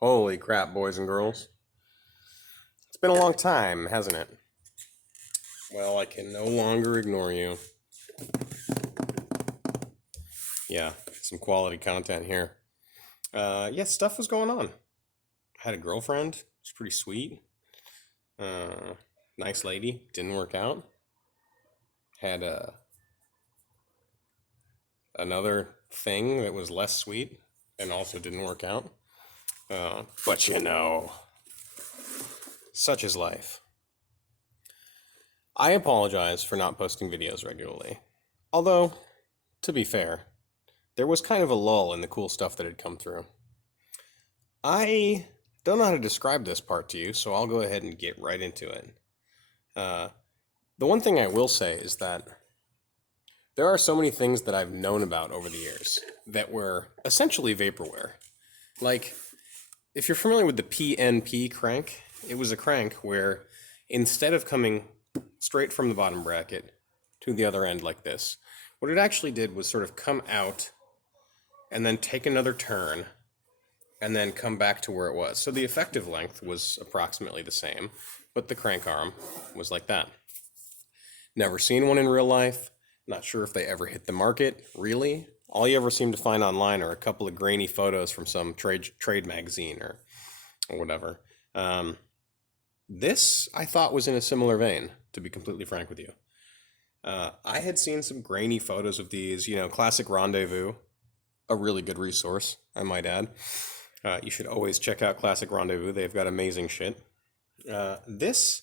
Holy crap, boys and girls. It's been a long time, hasn't it? Well, I can no longer ignore you. Yeah, some quality content here. Yeah, stuff was going on. Had a girlfriend. It's pretty sweet. Nice lady. Didn't work out. Had another thing that was less sweet and also didn't work out. But you know, such is life. I apologize for not posting videos regularly. Although, to be fair, there was kind of a lull in the cool stuff that had come through. I don't know how to describe this part to you, so I'll go ahead and get right into it. The one thing I will say is that there are so many things that I've known about over the years that were essentially vaporware. Like, if you're familiar with the PNP crank, it was a crank where instead of coming straight from the bottom bracket to the other end like this, what it actually did was sort of come out and then take another turn and then come back to where it was. So the effective length was approximately the same, but the crank arm was like that. Never seen one in real life. Not sure if they ever hit the market, really. All you ever seem to find online are a couple of grainy photos from some trade magazine or whatever. This, I thought, was in a similar vein, to be completely frank with you. I had seen some grainy photos of these, Classic Rendezvous, a really good resource, I might add. You should always check out Classic Rendezvous. They've got amazing shit. This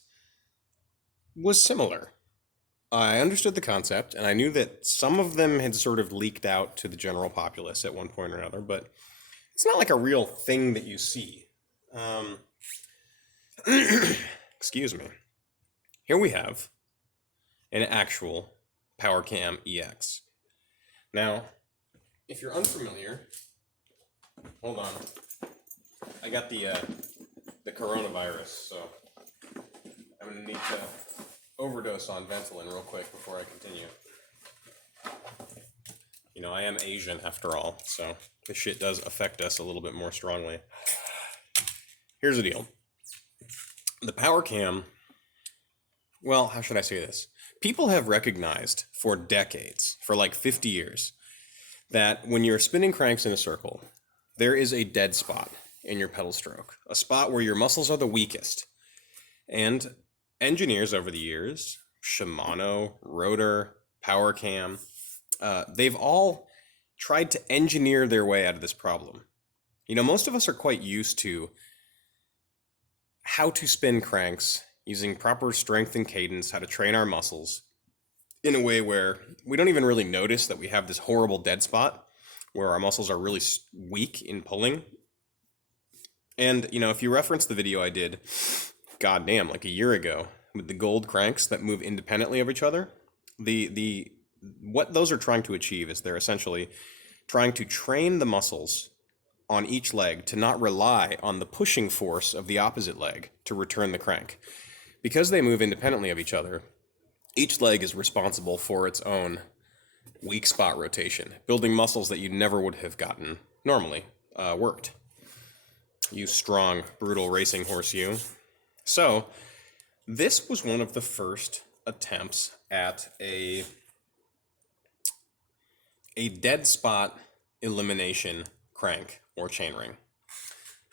was similar. I understood the concept, and I knew that some of them had sort of leaked out to the general populace at one point or another, but it's not like a real thing that you see. Excuse me. Here we have an actual POWERCAM EX. Now, if you're unfamiliar, hold on. I got the coronavirus, so I'm gonna need to overdose on Ventolin real quick before I continue. I am Asian after all, so this shit does affect us a little bit more strongly. Here's the deal. The POWERCAM, well, how should I say this? People have recognized for decades, for like 50 years, that when you're spinning cranks in a circle, there is a dead spot in your pedal stroke, a spot where your muscles are the weakest. And engineers over the years, Shimano, Rotor, POWERCAM, they've all tried to engineer their way out of this problem. Most of us are quite used to how to spin cranks using proper strength and cadence, how to train our muscles in a way where we don't even really notice that we have this horrible dead spot where our muscles are really weak in pulling. And, if you reference the video I did, goddamn, like a year ago, with the gold cranks that move independently of each other, what those are trying to achieve is they're essentially trying to train the muscles on each leg to not rely on the pushing force of the opposite leg to return the crank. Because they move independently of each other, each leg is responsible for its own weak spot rotation, building muscles that you never would have gotten normally worked. You strong, brutal racing horse, you. So, this was one of the first attempts at a dead spot elimination crank or chainring.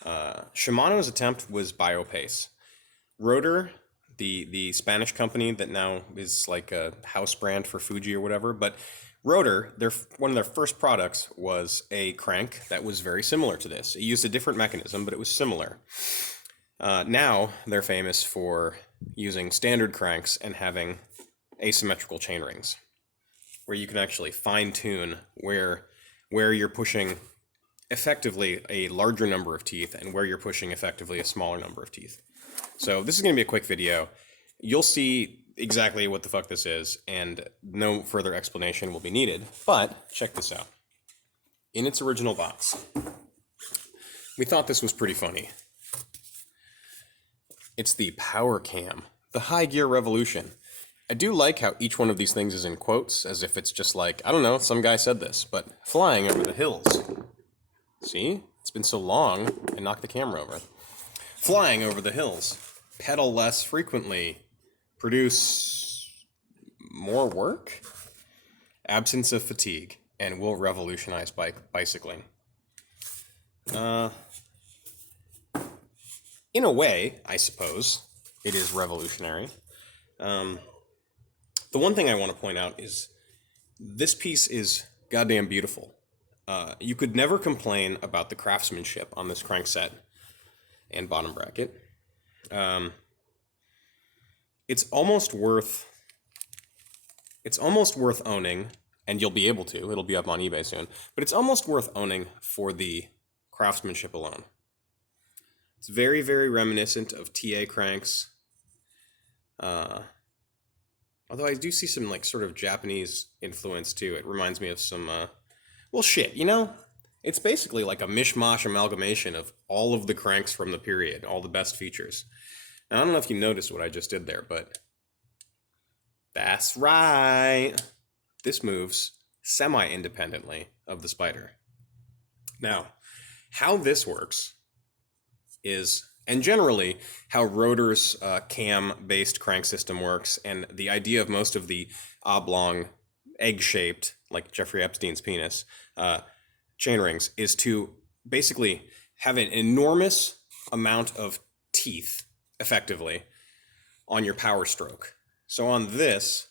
Shimano's attempt was BioPace. Rotor, the Spanish company that now is like a house brand for Fuji or whatever, but Rotor, one of their first products was a crank that was very similar to this. It used a different mechanism, but it was similar. Now they're famous for using standard cranks and having asymmetrical chain rings, where you can actually fine-tune where you're pushing effectively a larger number of teeth and where you're pushing effectively a smaller number of teeth. So this is going to be a quick video. You'll see exactly what the fuck this is, and no further explanation will be needed, but check this out. In its original box, we thought this was pretty funny. It's the POWERCAM, the High Gear Revolution. I do like how each one of these things is in quotes, as if it's just like, I don't know, some guy said this, but flying over the hills. See? It's been so long, I knocked the camera over. Flying over the hills. Pedal less frequently. Produce more work? Absence of fatigue, and will revolutionize bicycling. In a way, I suppose, it is revolutionary. The one thing I want to point out is this piece is goddamn beautiful. You could never complain about the craftsmanship on this crankset and bottom bracket. It's almost worth owning, and you'll be able to. It'll be up on eBay soon. But it's almost worth owning for the craftsmanship alone. It's very, very reminiscent of TA cranks. Although I do see some like sort of Japanese influence too. It reminds me of some, well shit, you know? It's basically like a mishmash amalgamation of all of the cranks from the period, all the best features. Now, I don't know if you noticed what I just did there, but that's right. This moves semi-independently of the Spider. Now, how this works is, and generally how Rotor's cam-based crank system works, and the idea of most of the oblong, egg-shaped, like Jeffrey Epstein's penis, chain rings, is to basically have an enormous amount of teeth, effectively, on your power stroke. So on this,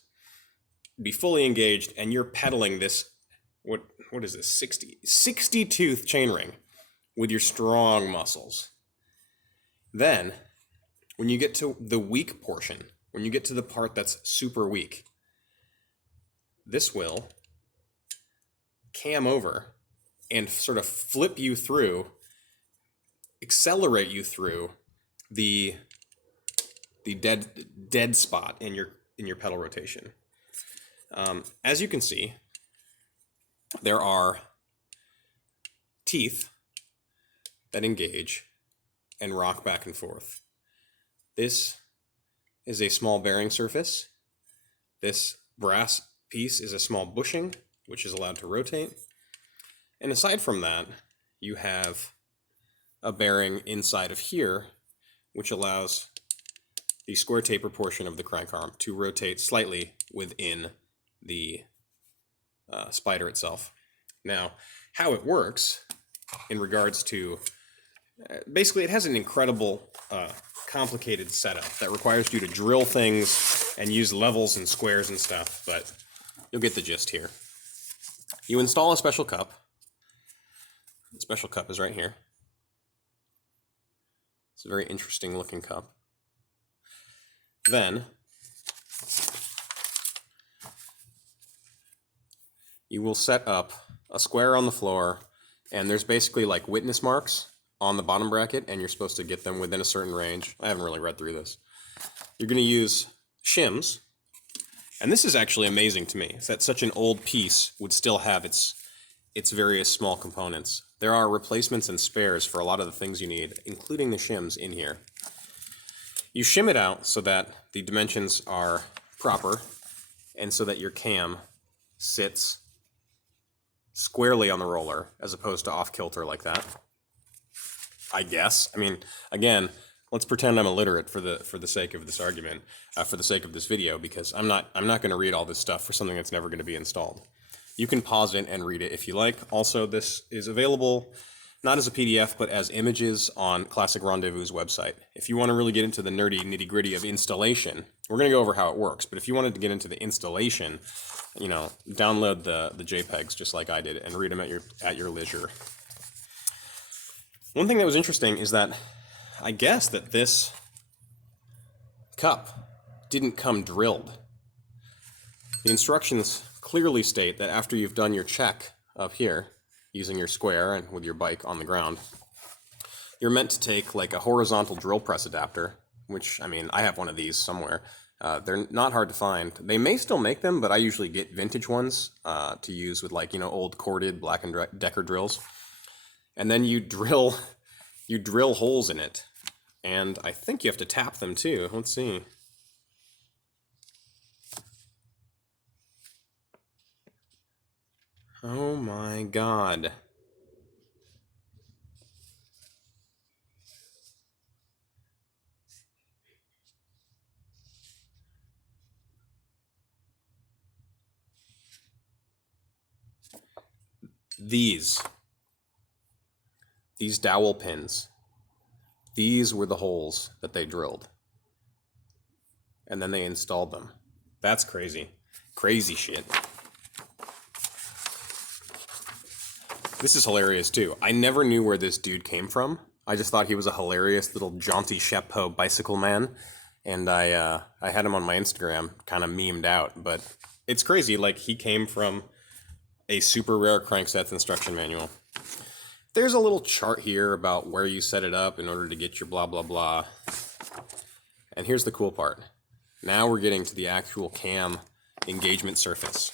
be fully engaged, and you're pedaling this, what is this, 60 tooth chain ring with your strong muscles. Then, when you get to the weak portion, when you get to the part that's super weak, this will cam over and sort of flip you through, accelerate you through the dead spot in your pedal rotation. As you can see, there are teeth that engage and rock back and forth. This is a small bearing surface. This brass piece is a small bushing, which is allowed to rotate. And aside from that, you have a bearing inside of here, which allows the square taper portion of the crank arm to rotate slightly within the Spider itself. Now, how it works in regards to, basically it has an incredible complicated setup that requires you to drill things and use levels and squares and stuff, but you'll get the gist here. You install a special cup. The special cup is right here. It's a very interesting looking cup. Then you will set up a square on the floor, and there's basically like witness marks on the bottom bracket, and you're supposed to get them within a certain range. I haven't really read through this. You're going to use shims, and this is actually amazing to me, that such an old piece would still have its various small components. There are replacements and spares for a lot of the things you need, including the shims in here. You shim it out so that the dimensions are proper, and so that your cam sits squarely on the roller, as opposed to off-kilter like that. I guess. I mean, again, let's pretend I'm illiterate for the sake of this argument, for the sake of this video, because I'm not going to read all this stuff for something that's never going to be installed. You can pause it and read it if you like. Also, this is available not as a PDF, but as images on Classic Rendezvous's website. If you want to really get into the nerdy nitty-gritty of installation, we're going to go over how it works, but if you wanted to get into the installation, you know, download the JPEGs just like I did and read them at your leisure. One thing that was interesting is that I guess that this cup didn't come drilled. The instructions clearly state that after you've done your check up here, using your square and with your bike on the ground, you're meant to take like a horizontal drill press adapter, which, I mean, I have one of these somewhere. They're not hard to find. They may still make them, but I usually get vintage ones to use with, like, you know, old corded Black & Decker drills. And then you drill holes in it, and I think you have to tap them too. Let's see. Oh my god. These dowel pins, these were the holes that they drilled. And then they installed them. That's crazy. Crazy shit. This is hilarious too. I never knew where this dude came from. I just thought he was a hilarious little jaunty chapeau bicycle man. And I had him on my Instagram, kind of memed out. But it's crazy, like he came from a super rare cranksets instruction manual. There's a little chart here about where you set it up in order to get your blah blah blah. And here's the cool part. Now we're getting to the actual cam engagement surface.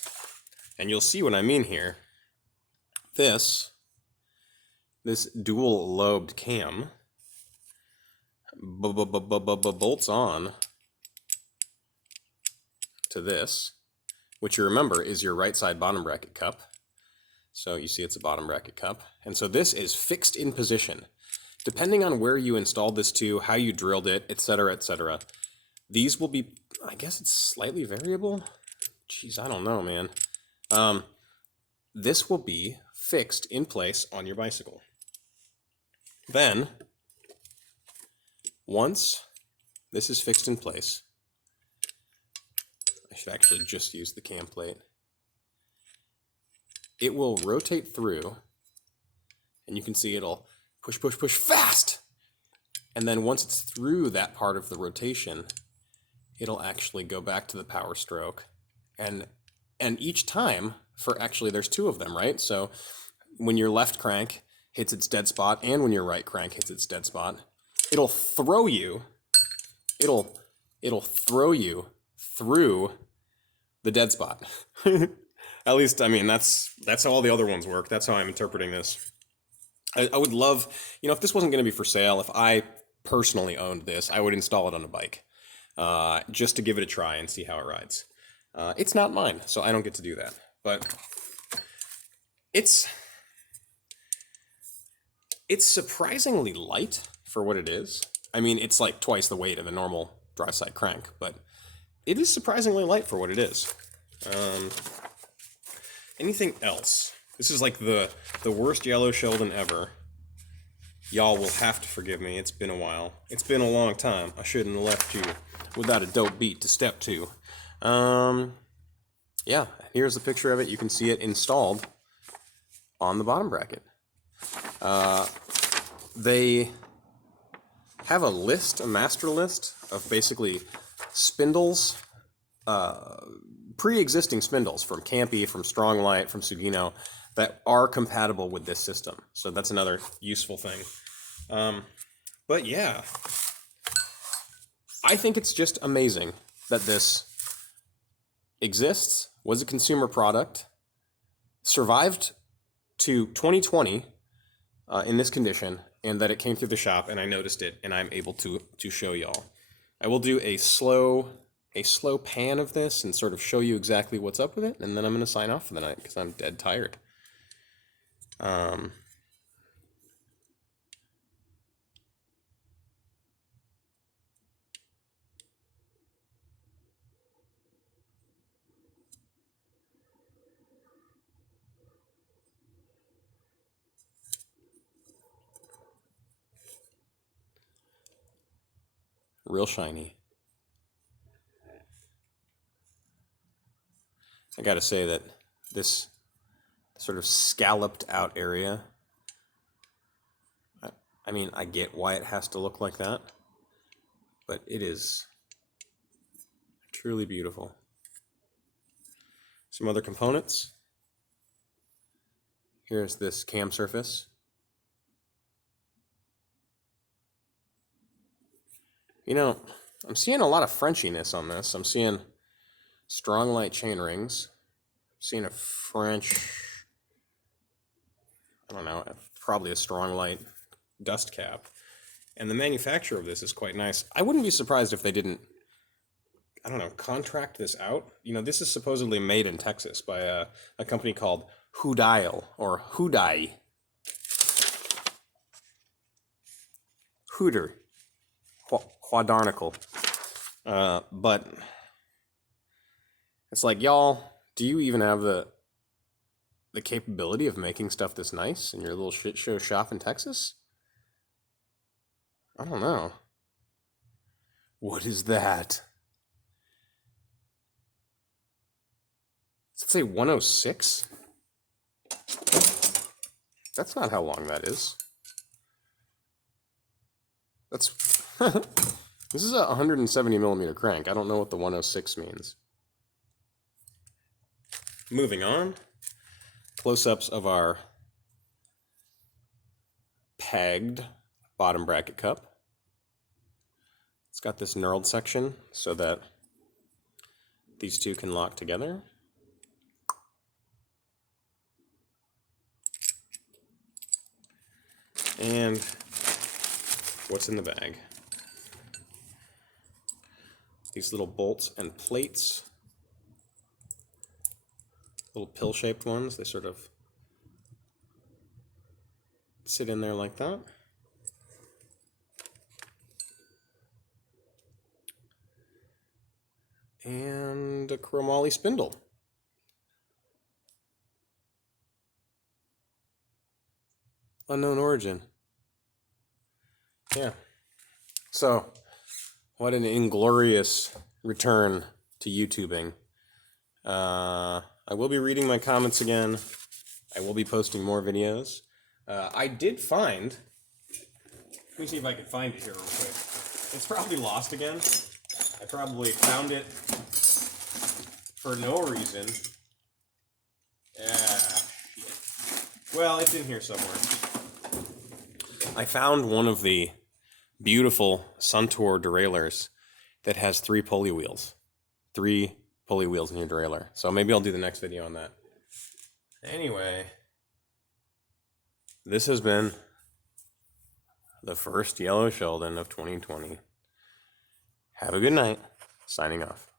And you'll see what I mean here. This dual lobed cam bolts on to this, which you remember is your right side bottom bracket cup. So you see it's a bottom bracket cup. And so this is fixed in position. Depending on where you installed this to, how you drilled it, etc., etc., these will be, I guess it's slightly variable. Jeez, I don't know, man. This will be fixed in place on your bicycle. Then, once this is fixed in place, I should actually just use the cam plate. It will rotate through, and you can see it'll push, push, push fast. And then once it's through that part of the rotation, it'll actually go back to the power stroke. And each time, there's two of them, right? So when your left crank hits its dead spot and when your right crank hits its dead spot, it'll throw you through the dead spot. At least, I mean, that's how all the other ones work. That's how I'm interpreting this. I would love, if this wasn't going to be for sale, if I personally owned this, I would install it on a bike, just to give it a try and see how it rides. It's not mine, so I don't get to do that. But it's surprisingly light for what it is. I mean, it's like twice the weight of a normal drive side crank, but it is surprisingly light for what it is. Anything else? This is like the worst Yelshel than ever. Y'all will have to forgive me. It's been a while. It's been a long time. I shouldn't have left you without a dope beat to step to. Yeah, here's a picture of it. You can see it installed on the bottom bracket. They have a master list of basically spindles, pre-existing spindles from Campy, from Stronglight, from Sugino that are compatible with this system. So that's another useful thing. But yeah, I think it's just amazing that this exists, was a consumer product, survived to 2020 in this condition, and that it came through the shop and I noticed it and I'm able to show y'all. I will do a slow pan of this and sort of show you exactly what's up with it, and then I'm going to sign off for the night because I'm dead tired. Real shiny. I gotta say that this sort of scalloped out area, I mean, I get why it has to look like that, but it is truly beautiful. Some other components. Here's this cam surface. I'm seeing a lot of Frenchiness on this. I'm seeing Stronglight chain rings. I'm seeing a French, I don't know, probably a Stronglight dust cap. And the manufacturer of this is quite nice. I wouldn't be surprised if they didn't, I don't know, contract this out. This is supposedly made in Texas by a company called Hoodail or Hoodai. Hooter. Quadarnicle. But it's like, y'all, do you even have the capability of making stuff this nice in your little shit show shop in Texas? I don't know. What is that? Does it say 106? That's not how long that is. That's... This is a 170 millimeter crank. I don't know what the 106 means. Moving on. Close-ups of our pegged bottom bracket cup. It's got this knurled section so that these two can lock together. And what's in the bag? These little bolts and plates. Little pill-shaped ones. They sort of sit in there like that. And a chromoly spindle. Unknown origin. Yeah. So, what an inglorious return to YouTubing. I will be reading my comments again. I will be posting more videos. I did find... Let me see if I can find it here real quick. It's probably lost again. I probably found it for no reason. Shit. Well, it's in here somewhere. I found one of the beautiful Suntour derailleurs that has 3 pulley wheels. 3 pulley wheels in your derailleur. So maybe I'll do the next video on that. Anyway, this has been the first Yellow Sheldon of 2020. Have a good night. Signing off.